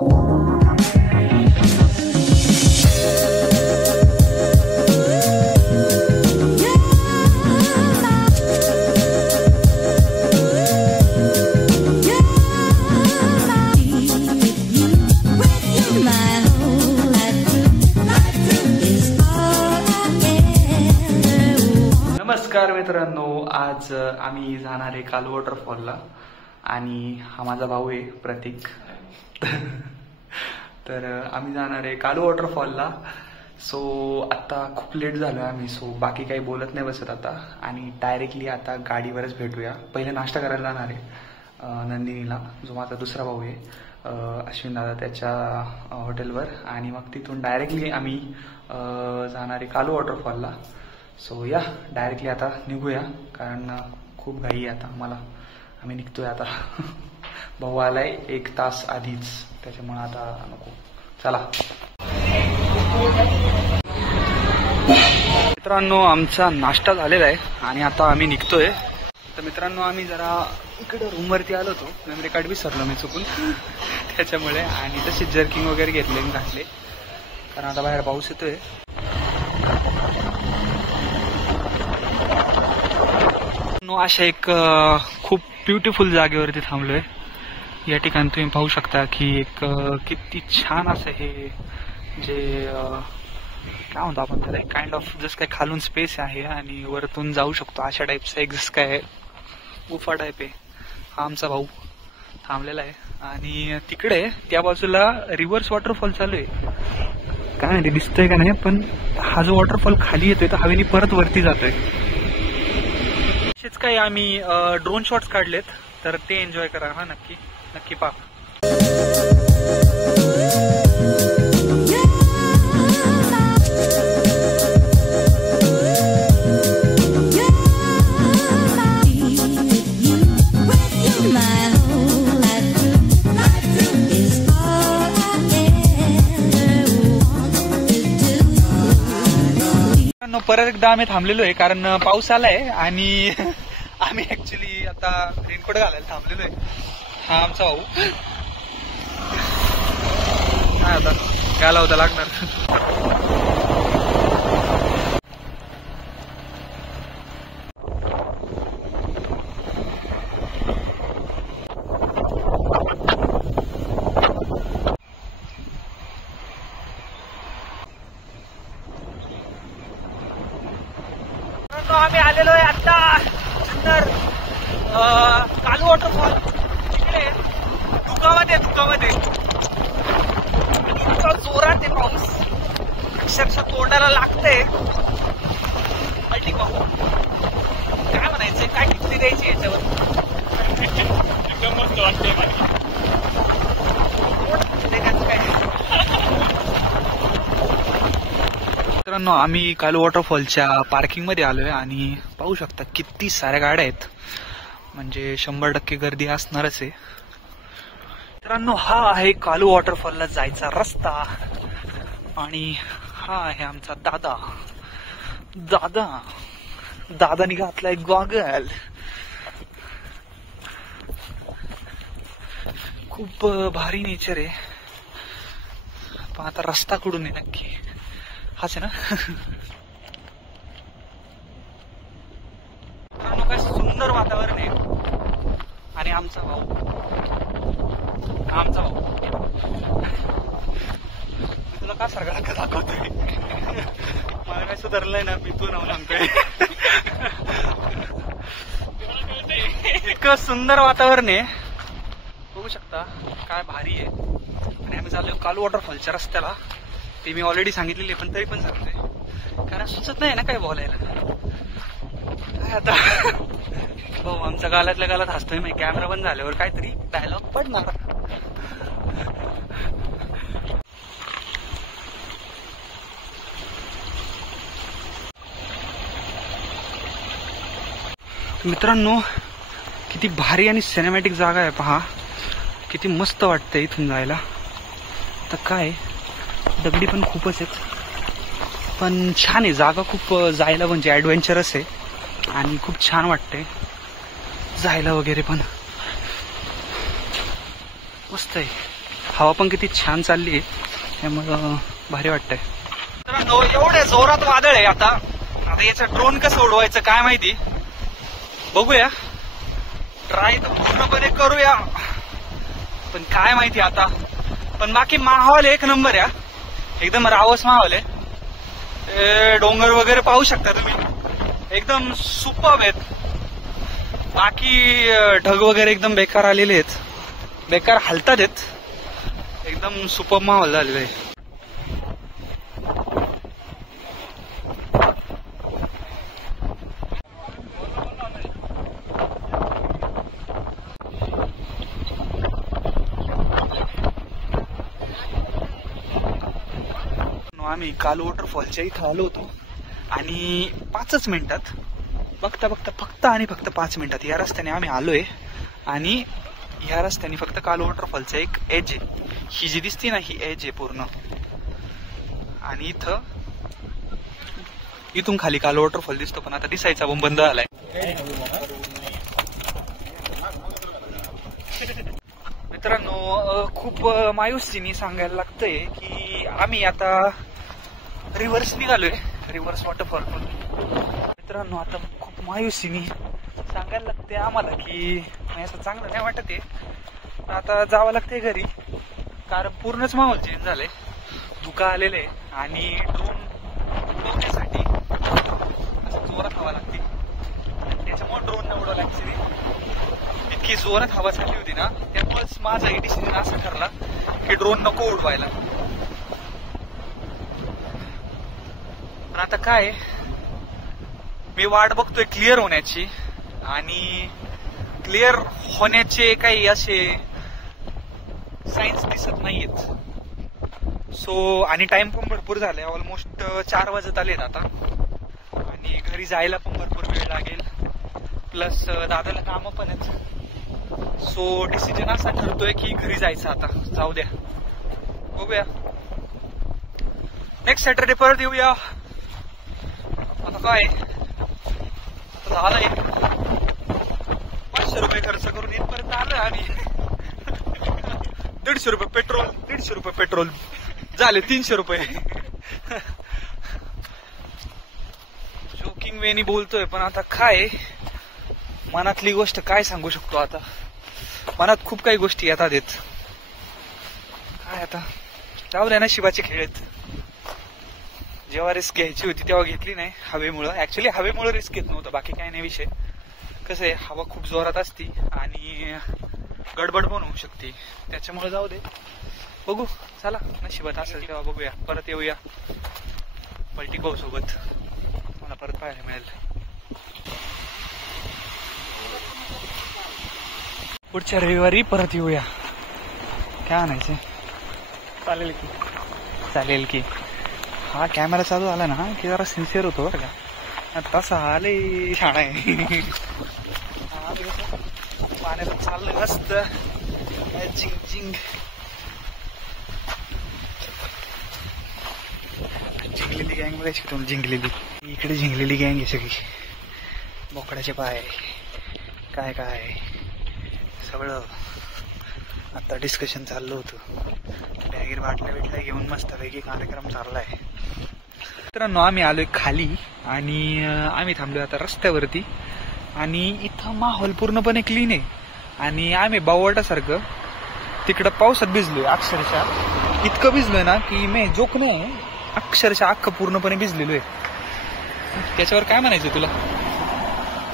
नमस्कार मित्रांनो, आज आम्ही जाणार आहे काल वॉटरफॉलला आणि हा माझा भाऊ आहे प्रतीक. तर आम्ही जाणार आहे काल वॉटरफॉलला. सो आता खूप लेट झालो आम्ही, सो बाकी काही बोलत नाही बसत आता आणि डायरेक्टली आता गाडीवरच भेटूया. पहिले नाश्ता करायला जाणार आहे नंदिनीला, जो माझा दुसरा भाऊ आहे अश्विन दादा, त्याच्या हॉटेलवर, आणि मग तिथून डायरेक्टली आम्ही जाणार आहे कालू वॉटरफॉलला. सो या डायरेक्टली आता निघूया, कारण खूप घाई आहे आता मला. आम्ही निघतोय आता. भाऊ आलाय 1 तास आधीच, त्याच्यामुळे आता नको. चला मित्रांनो, आमचा नाश्ता झालेला आहे आणि आता आम्ही निघतोय. तर मित्रांनो, आम्ही जरा इकडे रूमवरती आलो होतो, मेमरी कार्ड विसरलो मी चुकून त्याच्यामुळे, आणि तसे जर्किंग वगैरे घेतले घातले, कारण आता बाहेर पाऊस येतोय. अशा एक खूप ब्युटिफुल जागेवरती थांबलोय. या ठिकाणी तुम्ही पाहू शकता की एक किती छान असं हे जे काय म्हणतो आपण त्याला, काइंड ऑफ जसं काय खालून स्पेस आहे आणि वरतून जाऊ शकतो अशा टाईपचा एक जसं काय गुफा टाईप आहे. हा आमचा भाऊ थांबलेला आहे आणि तिकडे त्या बाजूला रिव्हर्स वॉटरफॉल चालू आहे. काय माहिती दिसतोय का नाही, पण हा जो वॉटरफॉल खाली येतोय तर हवेने परत वरती जातोय. असेच काही आम्ही ड्रोन शॉट्स काढलेत, तर ते एन्जॉय करा. हा नक्की नक्की पहा. परत एकदा आम्ही थांबलेलो आहे, कारण पाऊस आलाय आणि आम्ही ऍक्च्युली आता रेनकोट घालायला थांबलेलो आहे. हा आमचा भाऊ. काय आता घाला होता लागणार. आम्ही आलेलो आहे आता सुंदर कालू वॉटरफॉल. तिकडे धुकामध्ये इतका जोरात आहे पाऊस, अक्षरशः तोंडाला लागतंय. अल्टी पाहू काय म्हणायचंय, काय टिप्पणी द्यायची याच्यावर. एकदम मस्त वाटतंय मित्रांनो. आम्ही कालू वॉटरफॉलच्या पार्किंग मध्ये आलोय आणि पाहू शकता किती साऱ्या गाड्या आहेत, म्हणजे 100% गर्दी असणारच आहे. मित्रांनो, हा आहे कालू वॉटरफॉलला जायचा रस्ता आणि हा आहे आमचा दादानी घातलाय गॉगल. खूप भारी नेचर आहे, पण आता रस्ता कुठून आहे नक्की, हाच आहे ना. काय सुंदर वातावरण आहे. आणि आमचा भाऊ मी तुला का सारखा दाखवतोय, मला काय सुधारलंय ना, मी तू नाव सांगतोय. इतकं सुंदर वातावरण आहे, बघू शकता काय भारी आहे. आणि आम्ही चाललोय कालू वॉटरफॉलच्या रस्त्याला. ते मी ऑलरेडी सांगितलेले, पण तरी पण सांगतोय, कारण सुचत नाही ना काय बोलायला. काय आता भाऊ आमच्या गालातल्या गालात हसतोय. मी कॅमेरा बंद झाल्यावर काहीतरी डायलॉग पडणार. मित्रांनो, किती भारी आणि सिनेमॅटिक जागा आहे पहा. किती मस्त वाटतंय इथून जायला. तर काय दगडी पण खूपच आहेत, पण छान आहे जागा. खूप जायला म्हणजे ऍडव्हेंचरस आहे आणि खूप छान वाटतंय जायला वगैरे, पण मस्त आहे. हवा पण किती छान चालली आहे, त्यामुळं भारी वाटतंय. तर एवढ्या जोरात वादळ आहे आता याचा ड्रोन कसं उडवायचं काय माहिती. बघूया, ट्राय तर पूर्णपणे करूया, पण काय माहिती आता. पण बाकी माहोल एक नंबर आहे, एकदम रावस माहोल आहे. डोंगर वगैरे पाहू शकता तुम्ही, एकदम सुपर्ब आहेत. बाकी ढग वगैरे एकदम बेकार आलेले आहेत, बेकार हलतात आहेत. एकदम सुपर्ब माहोल झालेला आहे. आम्ही काल वॉटरफॉलच्या इथं आलो होतो आणि 5 मिनिटात बघता बघता फक्त आणि फक्त 5 मिनिटात या रस्त्याने आम्ही आलोय. आणि या रस्त्याने फक्त काल वॉटरफॉलचा एक एज आहे, ही जी दिसते ना ही एज आहे पूर्ण. आणि इथून खाली काल वॉटरफॉल दिसतो, पण आता दिसायचा पण बंद झालाय. मित्रांनो, खूप मायूसीने सांगायला लागतंय की आम्ही आता रिव्हर्स निघालोय, रिव्हर्स वॉटरफॉल. मित्रांनो, आता खूप मायूसीने सांगायला लागते आम्हाला की असं चांगलं नाही वाटत आहे. आता जावं लागतंय घरी, कारण पूर्णच माहोल चेंज झालंय, धुका आलेलं आहे. आणि ड्रोन उडवण्यासाठी असं जोरात हवा लागते, त्याच्यामुळे ड्रोन न उडवला. ऍक्च्युली इतकी जोरात हवा चालली होती ना, त्यामुळेच माझा डिसिजन असा ठरला की ड्रोन नको उडवायला. पण आता काय, मी वाट बघतोय क्लिअर होण्याची, आणि क्लिअर होण्याचे काही असे सायन्स दिसत नाहीयेत. सो आणि टाइम पण भरपूर झालाय, ऑलमोस्ट 4 वाजत आलेत आता. आणि घरी जायला पण भरपूर वेळ लागेल, प्लस दादाला कामं पण आहेत. सो डिसिजन असा ठरतोय की घरी जायचं आता. जाऊ द्या, बघूया नेक्स्ट सॅटरडे परत येऊया. आता काय, आता झालंय 500 रुपये खर्च करून इथपर्यंत आलं आणि 150 रुपये पेट्रोल, 150 रुपये पेट्रोल झाले 300 रुपये. जोकिंग वेनी बोलतोय, पण आता काय मनातली गोष्ट काय सांगू शकतो. आता मनात खूप काही गोष्टी येतात येत. काय आता, जाऊ द्या, नशिबाचे खेळ आहेत. जेव्हा रिस्क घ्यायची होती तेव्हा घेतली नाही हवेमुळं. ऍक्च्युली हवेमुळं रिस्क घेत नव्हतं, बाकी काय नाही विषय. कसं आहे, हवा खूप जोरात असती आणि गडबड पण होऊ शकते, त्याच्यामुळे जाऊ दे, बघू. चला, नशिबात असेल तेव्हा बघूया, परत येऊया पलटी भाऊ सोबत, मला परत पाहायला मिळेल. पुढच्या रविवारी परत येऊया. काय आणायचं? चालेल की, चालेल की. हा कॅमेरा चालू झाला ना की जरा सिन्सिअर होतो बरं का. तसा आले शाळा आहे. पाण्यात चाललं मस्त जिंग जिंग. जिंकलेली गँग बघायची तुम्ही, जिंकलेली इकडे जिंकलेली गँग आहे सगळी. बोकडाचे पाय काय काय सगळं. आता डिस्कशन चाललं होतं, बॅगेर बाटल्या बिटल्या घेऊन मस्तपैकी कार्यक्रम चाललाय. मित्रांनो, आम्ही आलोय खाली आणि आम्ही थांबलोय आता रस्त्यावरती. आणि इथं माहोल पूर्णपणे क्लीन आहे. आणि आम्ही बावटासारखं तिकडं पावसात भिजलोय, अक्षरशः इतकं भिजलोय ना की मी जोक नाही, अक्षरशः अख्खं पूर्णपणे भिजलेलो आहे. त्याच्यावर काय म्हणायचं तुला?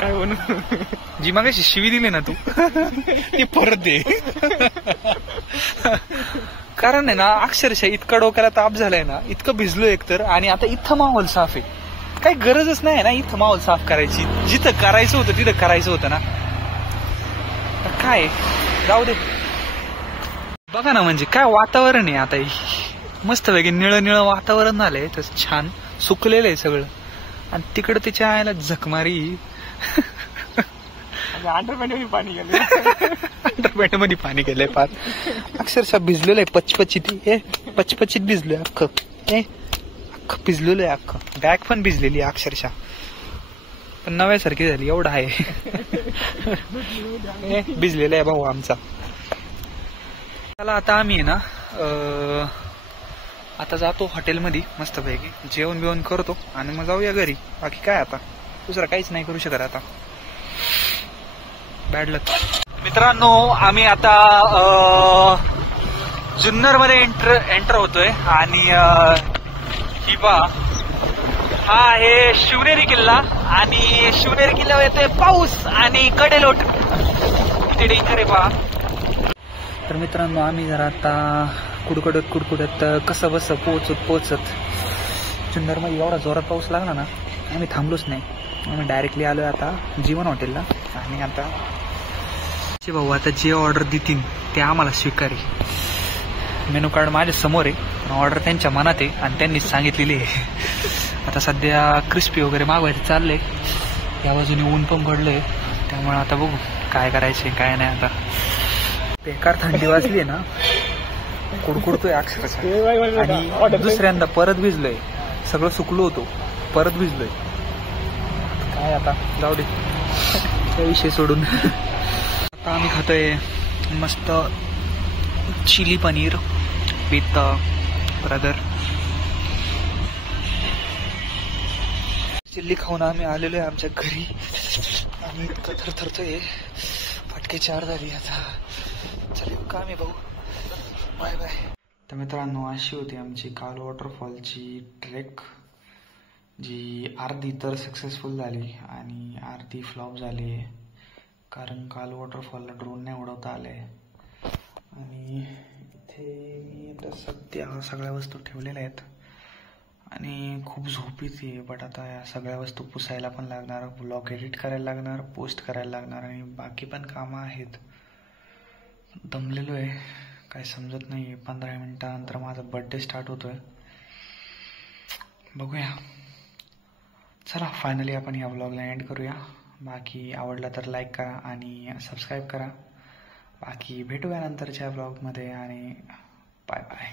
काय म्हणू, जी मागाशी शिवी दिली ना तू ती परत दे. कारण आहे ना, अक्षरशः इतका डोक्याला ताप झालाय ना, इतकं भिजलो एकतर. आणि आता इथं माहोल साफ आहे, काही गरजच नाही ना इथं माहोल साफ करायची. जिथं करायचं होतं तिथं करायचं होतं ना. काय जाऊ दे. बघा ना, म्हणजे काय वातावरण आहे आता. मस्त वेगळे निळं निळं वातावरण झालंय, तसं छान सुकलेलं आहे सगळं. आणि तिकडं त्याच्या आयला झकमारी अंडरपॅन्ट पाणी गेलं, अंडरपॅन्ट मध्ये पाणी गेलंय फार. अक्षरशः भिजलेलं आहे, पचपचित. हे पचपचित भिजलोय अख्खं, हे अख्खं भिजलेलं आहे अख्खं. बॅग पण भिजलेली आहे अक्षरशः, पण नव्यासारखी झाली एवढं आहे. भिजलेला आहे भाऊ आमचा. चला आता आम्ही ना आता जातो हॉटेलमध्ये मस्तपैकी जेवण बिवण करतो आणि मग जाऊया घरी. बाकी काय आता दुसरं काहीच नाही करू शकत आता. बॅड लक. मित्रांनो आम्ही आता जुन्नर मध्ये एंटर होतोय आणि ही बा हा आहे शिवनेरी किल्ला आणि शिवनेरी किल्ल्यावर येतोय पाऊस आणि कडेलोट. किती डेंजर आहे पहा. तर मित्रांनो आम्ही जरा आता कुडकुडत कसं बस पोचत जुन्नरमध्ये एवढा जोरात पाऊस लागला ना आम्ही थांबलोच नाही. आम्ही डायरेक्टली आलोय आता जीवन हॉटेलला आणि आता भाऊ आता जे ऑर्डर देतील ते आम्हाला स्वीकारे. मेनू कार्ड माझ्या समोर आहे. ऑर्डर त्यांच्या मनात आहे आणि त्यांनीच सांगितलेली आहे. आता सध्या क्रिस्पी वगैरे मागवायचं चाललंय. या बाजूने ऊन पण पडलंय त्यामुळे आता बघू काय करायचे काय नाही. आता बेकार थंडी वाजली ना कुडकुडतोय अक्षरशः. आणि दुसऱ्यांदा परत भिजलोय. सगळं सुकलो होतो परत भिजलोय. काय आता जाऊ दे त्या विषय सोडून. आता आम्ही खातोय मस्त chilli paneer with brother. Chilli खाऊन आम्ही आलेलो आहे आमच्या घरी. आम्ही इतकं थरथरतोय. फटके 4 झाली आता. चल का मी भाऊ बाय बाय. तर मित्रांनो अशी होती आमची काल वॉटरफॉलची ट्रेक जी अर्धी तर सक्सेसफुल झाली आणि अर्धी फ्लॉप झाली. कारण काल वॉटरफॉलला ड्रोन नाही उडवता आले आणि इथे मी आता सध्या सगळ्या वस्तू ठेवलेल्या आहेत आणि खूप झोप येते. बट आता या सगळ्या वस्तू पुसायला पण लागणार, ब्लॉग एडिट करायला लागणार, पोस्ट करायला लागणार आणि बाकी पण कामं आहेत. दमलेलो आहे काय समजत नाही. 15 मिनिटानंतर माझा बर्थडे स्टार्ट होतोय. बघूया. चला फायनली आपण या ब्लॉगला एंड करूया. बाकी आवडला तर लाईक करा आणि सबस्क्राईब करा. बाकी भेटूया नंतरच्या ब्लॉगमध्ये आणि बाय बाय.